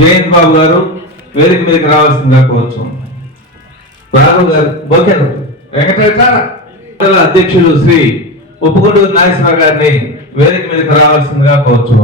జయంత్ బాబు గారు వేదిక మీదకి రావాల్సిందిగా కోరుచు. బాబు గారు బోకేరు వెంకటేశ్వర అధ్యక్షులు శ్రీ ఉప్పుగొండూరు నాగేశ్వరరావు గారిని వేదిక మీదకి రావాల్సిందిగా కోరుచు.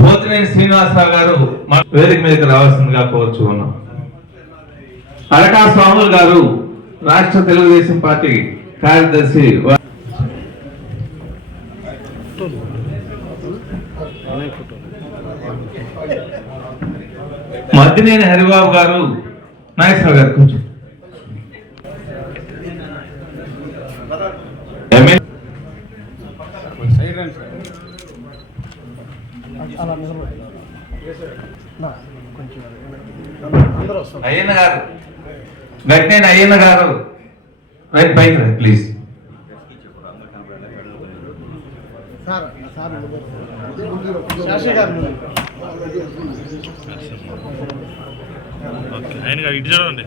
పోతినేని శ్రీనివాసరావు గారు వేదిక మీదకి రావాల్సిందిగా కోరుచు. అరకా స్వాములు గారు రాష్ట్ర తెలుగుదేశం పార్టీ కార్యదర్శి మద్దినేని హరిబాబు గారు నాగేశ్వరరావు గారు కొంచెం అయ్యన్న గారు గట్టినేని అయ్యన్న గారు రైట్ పైకి రండి ప్లీజ్. ఇటు చూడండి.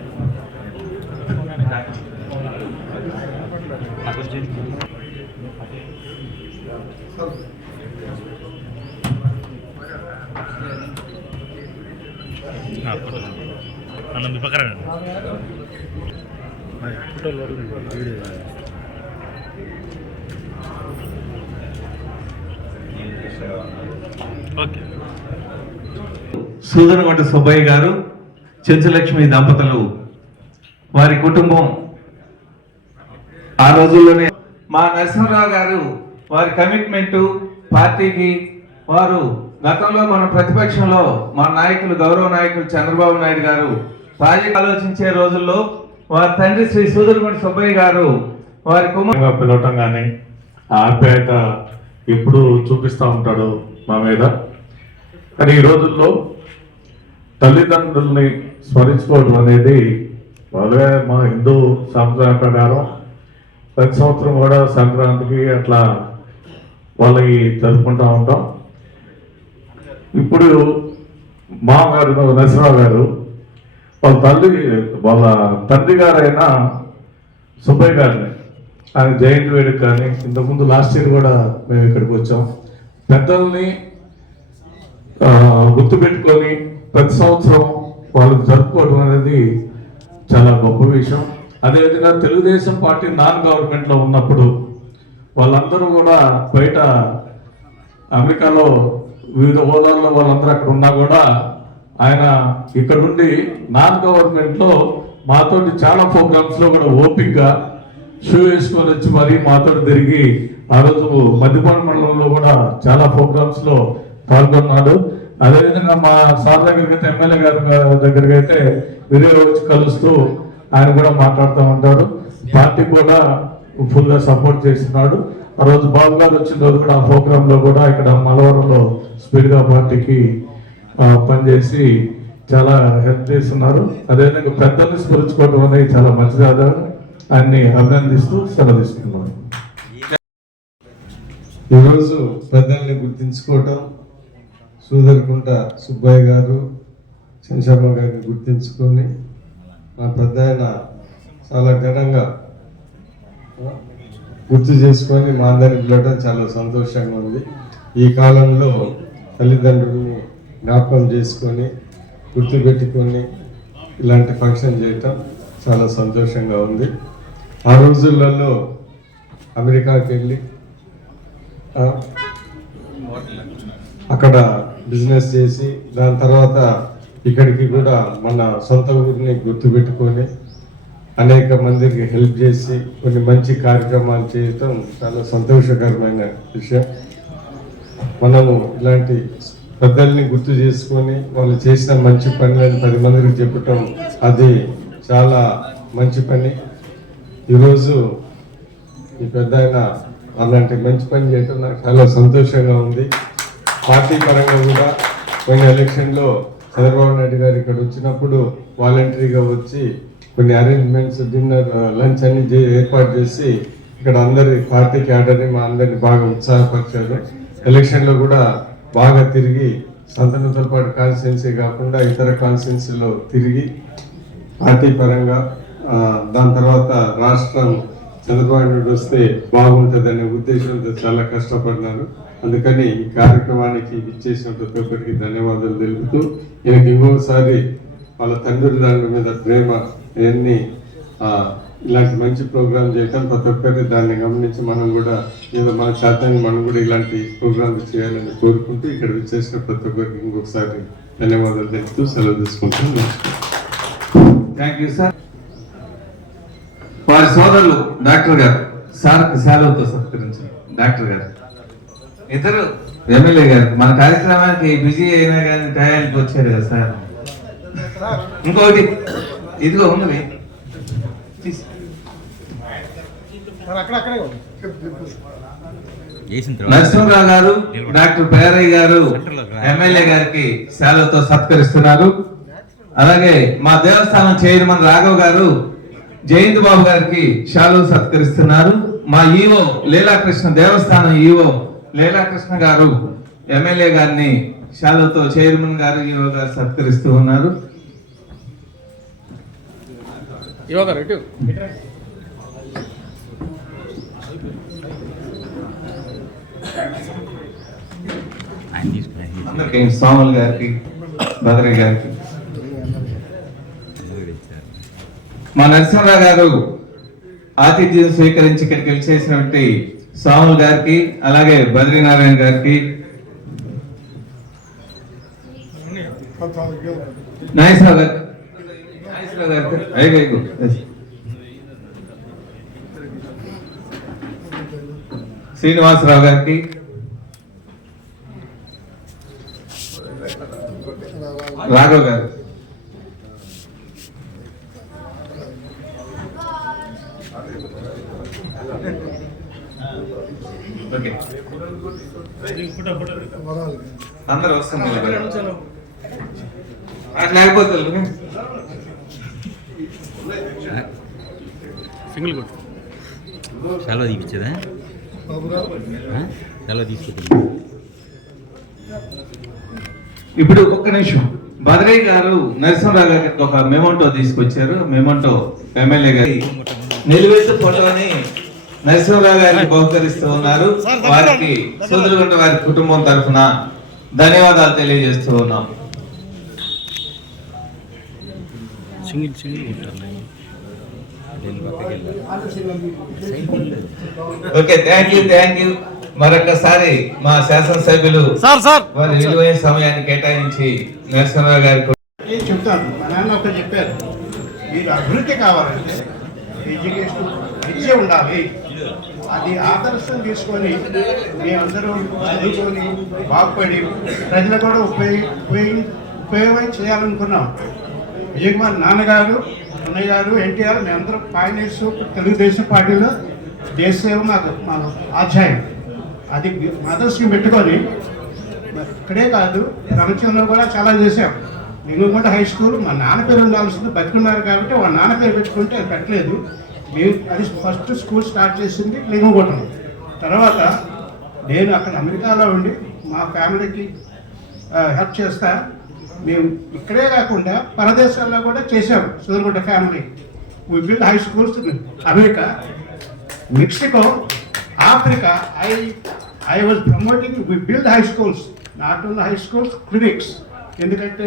అన్న మీ పక్కన సూదరగొండ సుబ్బయ్య గారు, చెంచులక్ష్మి దంపతులు, వారి కుటుంబం ఆ రోజుల్లోనే మా నరసింహరావు గారు వారి కమిట్మెంటు పార్టీకి, వారు గతంలో మన ప్రతిపక్షంలో మా నాయకులు గౌరవ నాయకులు చంద్రబాబు నాయుడు గారు ప్రాజెక్ట్ ఆలోచించే రోజుల్లో వారి తండ్రి శ్రీ సూదరగొండ సుబ్బయ్య గారు వారి కుమార్ పిలవటం కానీ ఆప్యాయత ఎప్పుడు చూపిస్తూ ఉంటాడు మా మీద. కానీ ఈ రోజుల్లో తల్లిదండ్రుల్ని స్మరించుకోవడం అనేది వాళ్ళే మా హిందూ సాంప్రదాయ ప్రకారం ప్రతి సంవత్సరం కూడా సంక్రాంతికి అట్లా వాళ్ళకి జరుపుకుంటూ ఉంటాం. ఇప్పుడు మామగారు నరసింహరావు గారు వాళ్ళ తండ్రి గారైన సుబ్బయ్య గారిని ఆయన జయంతి వేడుక కానీ ఇంతకుముందు లాస్ట్ ఇయర్ కూడా మేము ఇక్కడికి వచ్చాం. పెద్దల్ని గుర్తుపెట్టుకొని ప్రతి సంవత్సరం వాళ్ళకి జరుపుకోవడం అనేది చాలా గొప్ప విషయం. అదేవిధంగా తెలుగుదేశం పార్టీ నాన్ గవర్నమెంట్లో ఉన్నప్పుడు వాళ్ళందరూ కూడా బయట అమెరికాలో వివిధ హోదాల్లో వాళ్ళందరూ అక్కడ ఉన్నా కూడా ఆయన ఇక్కడ నుండి నాన్ గవర్నమెంట్లో మాతోటి చాలా ప్రోగ్రామ్స్లో కూడా ఓపిక్గా షూ వేసుకొని వచ్చి మరీ మాతో తిరిగి ఆ రోజు మధ్యపాడు మండలంలో కూడా చాలా ప్రోగ్రామ్స్లో పాల్గొన్నాడు. అదేవిధంగా మా సార్ దగ్గరికి అయితే ఎమ్మెల్యే గారి దగ్గరికి అయితే వీడియో వచ్చి కలుస్తూ ఆయన కూడా మాట్లాడుతూ ఉంటాడు. పార్టీ కూడా ఫుల్గా సపోర్ట్ చేస్తున్నాడు. ఆ రోజు బాబు గారు వచ్చిన రోజు కూడా ఆ ప్రోగ్రాంలో కూడా ఇక్కడ మలవరంలో స్పీడ్గా పార్టీకి పనిచేసి చాలా హెల్ప్ చేస్తున్నారు. అదేవిధంగా పెద్దల్ని స్మరించుకోవడం అనేది చాలా మంచిది కదా, ఆయన్ని అభినందిస్తూ సెలవు తీసుకున్నాను. ఈరోజు పెద్దల్ని గుర్తించుకోవటం, సూదరకుంట సుబ్బయ్య గారు, చంద్రశర్మ గారిని గుర్తించుకొని మా పెద్ద ఆయన చాలా ఘనంగా గుర్తు చేసుకొని మా అందరిని పిలవడం చాలా సంతోషంగా ఉంది. ఈ కాలంలో తల్లిదండ్రులని జ్ఞాపకం చేసుకొని గుర్తుపెట్టుకొని ఇలాంటి ఫంక్షన్ చేయటం చాలా సంతోషంగా ఉంది. ఆ రోజులలో అమెరికాకి వెళ్ళి అక్కడ బిజినెస్ చేసి దాని తర్వాత ఇక్కడికి కూడా మన సొంత ఊరిని గుర్తుపెట్టుకొని అనేక మందికి హెల్ప్ చేసి కొన్ని మంచి కార్యక్రమాలు చేయటం చాలా సంతోషకరమైన విషయం. మనము ఇలాంటి పెద్దల్ని గుర్తు చేసుకొని వాళ్ళు చేసిన మంచి పనులను 10 మందికి చెప్పటం అది చాలా మంచి పని. ఈరోజు ఈ పెద్ద ఆయన అలాంటి మంచి పని చేయటం నాకు చాలా సంతోషంగా ఉంది. పార్టీ పరంగా కూడా కొన్ని ఎలక్షన్లో చంద్రబాబు నాయుడు గారు ఇక్కడ వచ్చినప్పుడు వాలంటరీగా వచ్చి కొన్ని అరేంజ్మెంట్స్, డిన్నర్, లంచ్ అన్ని ఏర్పాటు చేసి ఇక్కడ అందరి పార్టీ క్యాడర్ని మా అందరినీ బాగా ఉత్సాహపరిచారు. ఎలక్షన్లో కూడా బాగా తిరిగి సంతనూతలపాటు కాన్స్టిట్యున్సీ కాకుండా ఇతర కాన్స్టిట్యున్సీలో తిరిగి పార్టీ పరంగా దాని తర్వాత రాష్ట్రం చంద్రబాబు నాయుడు వస్తే బాగుంటుందనే ఉద్దేశంతో చాలా కష్టపడినాను. అందుకని ఈ కార్యక్రమానికి ఇచ్చేసిన ప్రతి ఒక్కరికి ధన్యవాదాలు తెలుపుతూ, ఈయనకి ఇంకొకసారి వాళ్ళ తండ్రుల మీద ప్రేమ ఇవన్నీ ఇలాంటి మంచి ప్రోగ్రాం చేయటం ప్రతి ఒక్కరి దాన్ని గమనించి మనం కూడా ఏదో మన చేతాన్ని మనం కూడా ఇలాంటి ప్రోగ్రాంలు చేయాలని కోరుకుంటూ ఇక్కడ విచ్చేసిన ప్రతి ఒక్కరికి ఇంకొకసారి ధన్యవాదాలు తెలుపుతూ సెలవు తీసుకుంటాను. Thank you sir. వారి సోదరులు డాక్టర్ గారు సార్కి సెలవుతో సత్కరించారు. డాక్టర్ గారు ఇద్దరు ఎమ్మెల్యే గారు మన కార్యక్రమానికి బిజీ అయినా కానీ టయానికి వచ్చారు కదా సార్. ఇంకొకటి ఇదిగో ఉన్నది నరసింహరావు గారు డాక్టర్ పేరయ్య గారు ఎమ్మెల్యే గారికి సెలవుతో సత్కరిస్తున్నారు. అలాగే మా దేవస్థానం చైర్మన్ రాఘవ్ గారు జయంత్ బాబు గారికి శాలువ సత్కరిస్తున్నారు. మా ఈవో లీలాకృష్ణ దేవస్థానం ఈవో లీలాకృష్ణ గారు ఎమ్మెల్యే గారిని శాలువతో చైర్మన్ గారు ఈవో గారు సత్కరిస్తూ ఉన్నారు. అందరికీ సోమల్ గారికి భద్రయ్య గారికి మా నరసింహరావు గారు ఆతిథ్యం స్వీకరించి ఇక్కడికి వచ్చేసినటువంటి సోమల్ గారికి అలాగే బద్రీనారాయణ గారికి నాగేశ్వరరావు గారికి శ్రీనివాసరావు గారికి రాఘవ్ గారు అందరూ వస్తున్నారు అట్లా అయిపోతారు. సింగిల్ కొట్టు సెలవు తీపిచ్చదా సెలవు తీసుకుంటుంది. ఇప్పుడు ఒక్క నిమిషం భద్రయ్య గారు నరసింహరావు గారికి ఒక మెమోంటో తీసుకొచ్చారు. మెమోంటో ఎమ్మెల్యే గారి నిలువెత్తు ఫోటోని నరసింహరావు గారికి బహుకరిస్తూ ఉన్నారు. వారికి సోదరుగంట వారి కుటుంబం తరఫున ధన్యవాదాలు తెలియజేస్తూ ఉన్నాం. Okay, thank you. మరొకసారి మా శాసనసభ్యులు వారి విలువైన సమయాన్ని కేటాయించి నరసింహరావు గారికి చెప్తాను. మా నాన్న ఒకరు చెప్పారు, మీరు అభివృద్ధి కావాలంటే ఎడ్యుకేషన్ విద్య ఉండాలి. అది ఆదర్శం తీసుకొని మేమందరూ చదువుకొని బాగుపడి ప్రజలు కూడా ఉపయోగం చేయాలనుకున్నాం. విజయకుమార్ నాన్నగారు, అన్నయ్య గారు, ఎన్టీఆర్ మేమందరం పాయనీర్స్ తెలుగుదేశం పార్టీలో దేశ సేవ మా ఆధ్యాయం. అది ఆదర్శం పెట్టుకొని ఇక్కడే కాదు ప్రపంచంలో కూడా చాలా చేశాం. లింగంకొండ హై స్కూల్ మా నాన్న పేరు ఉండాల్సింది, బతుకున్నారు కాబట్టి వాళ్ళ నాన్న పేరు పెట్టుకుంటే అది పెట్టలేదు. మేము అది ఫస్ట్ స్కూల్ స్టార్ట్ చేసింది లింగంకొండలో. తర్వాత నేను అక్కడ అమెరికాలో ఉండి మా ఫ్యామిలీకి హెల్ప్ చేస్తా. మేము ఇక్కడే కాకుండా పరదేశాల్లో కూడా చేసాము. సుదర్గుంట family we build high schools America, Mexico, Africa. I was promoting we build high schools, not only high schools, clinics. ఎందుకంటే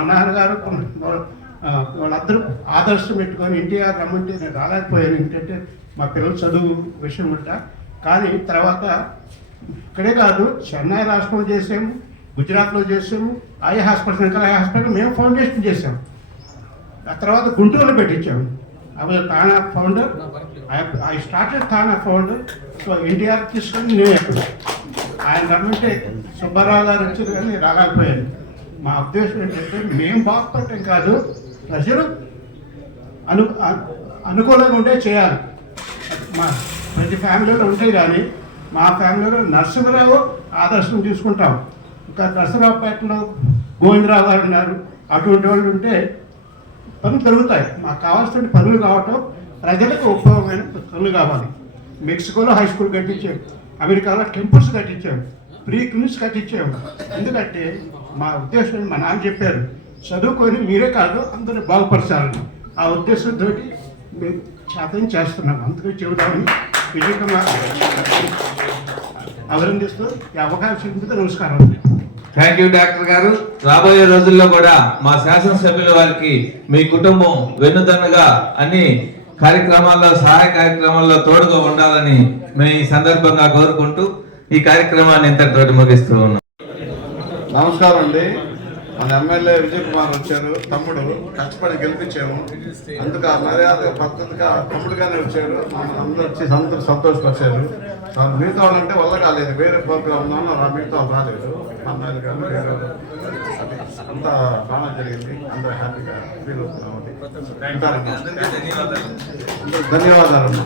అన్నారు గారు వాళ్ళందరూ ఆదర్శం పెట్టుకొని ఎన్టీఆర్ రమ్మంటే నేను రాలేకపోయాను. ఎందుకంటే మా పిల్లలు చదువు విషయం ఉంటా. కానీ తర్వాత ఇక్కడే కాదు చెన్నై రాష్ట్రంలో చేసాము, గుజరాత్లో చేసాము, ఐ హాస్పిటల్ మేము ఫౌండేషన్ చేసాము. ఆ తర్వాత గుంటూరులో పెట్టించాము. అవి TANA founder, I started TANA founder. So NTR తీసుకొని నేను ఎక్కడ ఆయన రమ్మంటే సుబ్బారావు గారు వచ్చారు కానీ రాలేకపోయాను. మా ఉద్దేశం ఏంటంటే మేము బాగుపడటం కాదు, ప్రజలు అనుకూలంగా ఉంటే చేయాలి. మా ప్రతి ఫ్యామిలీలో ఉంటాయి. కానీ మా ఫ్యామిలీలో నరసింహరావు ఆదర్శం తీసుకుంటాం. ఇంకా నరసింహరావుపేటలో గోవిందరావు గారు ఉన్నారు. అటువంటి వాళ్ళు ఉంటే పనులు జరుగుతాయి. మాకు కావాల్సిన పనులు కావటం, ప్రజలకు ఉపయోగమైన పనులు కావాలి. మెక్సికోలో హై స్కూల్ కట్టించాము, అమెరికాలో టెంపుల్స్ కట్టించాము, ప్రీ క్లినిక్స్ కట్టించాము. ఎందుకంటే మా ఉద్దేశం మా నాన్న చెప్పారు, చదువుకొని మీరే కాదు అందరూ బాగుపరచాలని. ఆ ఉద్దేశంతో చేతని చేస్తున్నాం. అందుకని చెబుదామని విజయ్ కుమార్ అభినందిస్తూ ఈ అవకాశం ఇచ్చినందుకు నమస్కారం. థ్యాంక్ యూ డాక్టర్ గారు. రాబోయే రోజుల్లో కూడా మా శాసనసభ్యుల వారికి మీ కుటుంబం వెన్నుదన్నుగా అన్ని కార్యక్రమాల్లో సహాయ కార్యక్రమాల్లో తోడుగా ఉండాలని మేము ఈ సందర్భంగా కోరుకుంటూ ఈ కార్యక్రమాన్ని ఇంతటితోటి ముగిస్తూ ఉన్నాం. నమస్కారం అండి. మన ఎమ్మెల్యే విజయ్ కుమార్ వచ్చారు, తమ్ముడు కష్టపడి గెలిపించాము. అందుకు ఆ మర్యాద పద్ధతిగా తమ్ముడుగానే వచ్చారు. అందరూ వచ్చి అందరూ సంతోషపరిచారు. మిగతా వాళ్ళంటే వల్ల కాలేదు, వేరే ప్రోగ్రామ్ ఉన్నాను, మిగతా వాళ్ళు రాలేదు. అమ్మాయిలు కానీ వేరే అంతా బాగా జరిగింది. అందరూ హ్యాపీగా ఫీల్ అవుతున్నాం. ధన్యవాదాలు.